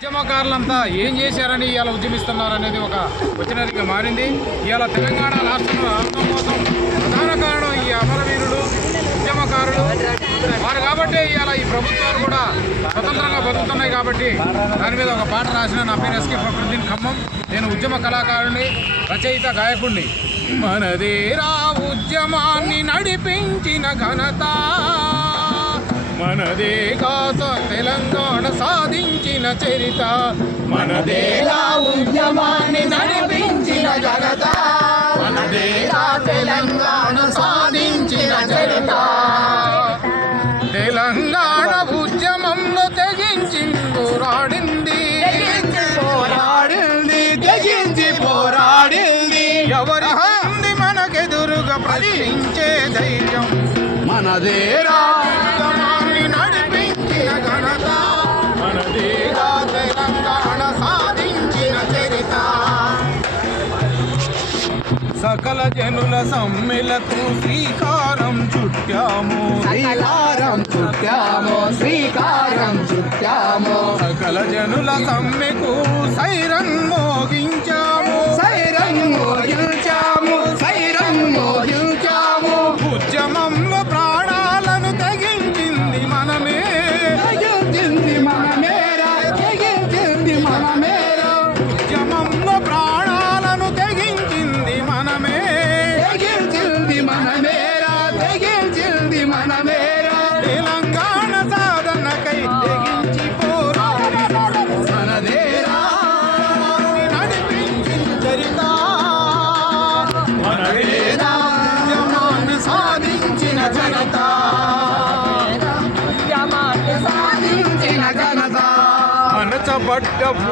ఉద్యమకారులంతా ఏం చేశారని ఇవాళ ఉద్యమిస్తున్నారనేది ఒక వచనరిగా మారింది. ఇవాళ తెలంగాణ రాష్ట్రంలో రాష్ట్రం కోసం ప్రధాన కారణం ఈ అమరవీరుడు ఉద్యమకారులు వారు కాబట్టి ఇవాళ ఈ ప్రభుత్వాలు కూడా స్వతంత్రంగా బతుకుతున్నాయి కాబట్టి దాని మీద ఒక పాట రాసిన నా పేరు ఎస్కే ఫక్రుద్దీన్ ఖమ్మం. నేను ఉద్యమ కళాకారుణ్ణి రచయిత గాయకుణ్ణి. మనదేరా ఉద్యమాన్ని నడిపించిన ఘనత మనదే కాస తెలంగాణ సాధించిన చరిత. మనదేగా ఉద్యమాన్ని నడిపించిన జగత మనదేగా తెలంగాణ సాధించిన చరిత. తెలంగాణ ఉద్యమంలో తెగించి పోరాడింది పోరాడింది తెగించి పోరాడింది. ఎవరి మనకెదురుగా ప్రశ్నించే ధైర్యం. మనదేరా సకల జనుల సమ్మెలకు శ్రీకారం చుట్టాము. శ్రీకారం చుట్టాము శ్రీకారం చుట్టాము. సకల జనుల సమ్మెకు సైరన్ మోగించాము. సైరన్ మోగించాము సైరన్ మోగించాము. ఉద్యమంలో జనత. సాధించిన ఘనత అణచబడ్డ